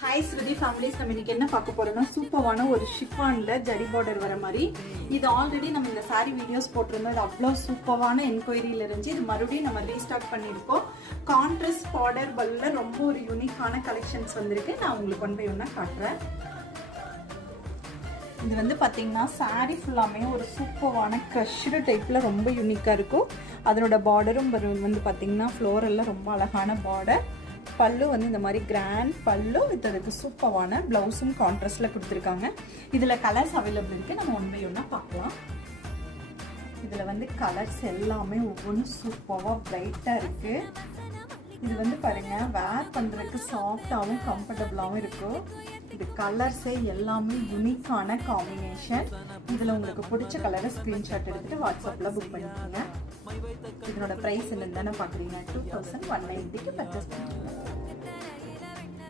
Hi ஸ்ருதி families, நம்ம இன்னைக்கு என்ன பார்க்க போறோம்னா சூப்பரான ஒரு ஷிஃபான்ல ஜரி பார்டர் வர மாதிரி. இது ஆல்ரெடி நம்ம இந்த சாரி வீடியோஸ் போட்டிருந்தோம். இது அவ்வளோ சூப்பரான என்கொயரியில் இருந்துச்சு. இது மறுபடியும் நம்ம ரீஸ்டாக் பண்ணியிருக்கோம். கான்ட்ராஸ்ட் பார்டர் பல்ல ரொம்ப ஒரு யூனிக்கான கலெக்ஷன்ஸ் வந்திருக்கு. நான் உங்களுக்கு ஒன் பை ஒன்னா காட்டுறேன். இது வந்து பார்த்தீங்கன்னா சாரீ ஃபுல்லாமே ஒரு சூப்பரான க்ரஷ்டு டைப்பில் ரொம்ப யூனிக்காக இருக்கும். அதனோட பார்டரும் வந்து பார்த்தீங்கன்னா ஃப்ளோரெல்லாம் ரொம்ப அழகான பார்டர். பல்லு வந்து இந்த மாதிரி கிராண்ட் பல்லு வித் அதுக்கு சூப்பரான ப்ளவுஸும் கான்ட்ராஸ்டில் கொடுத்துருக்காங்க. இதில் கலர்ஸ் அவைலபிள் இருக்குது. நம்ம ஒன் பை ஒன்றா பார்க்கலாம். இதில் வந்து கலர்ஸ் எல்லாமே ஒவ்வொன்றும் சூப்பராக பிரைட்டாக இருக்குது. இது வந்து பாருங்கள், வேர் பண்ணுறதுக்கு சாஃப்டாகவும் கம்ஃபர்டபுளாகவும் இருக்கும். இது கலர்ஸே எல்லாமே யூனிக்கான காம்பினேஷன். இதில் உங்களுக்கு பிடிச்ச கலரை ஸ்க்ரீன்ஷாட் எடுத்துகிட்டு வாட்ஸ்அப்பில் புக் பண்ணிக்கோங்க. இதனோட ப்ரைஸ் என்னன்னு தானே பார்க்குறீங்க. 2190க்கு பர்ச்சேஸ் பண்ணுறீங்க.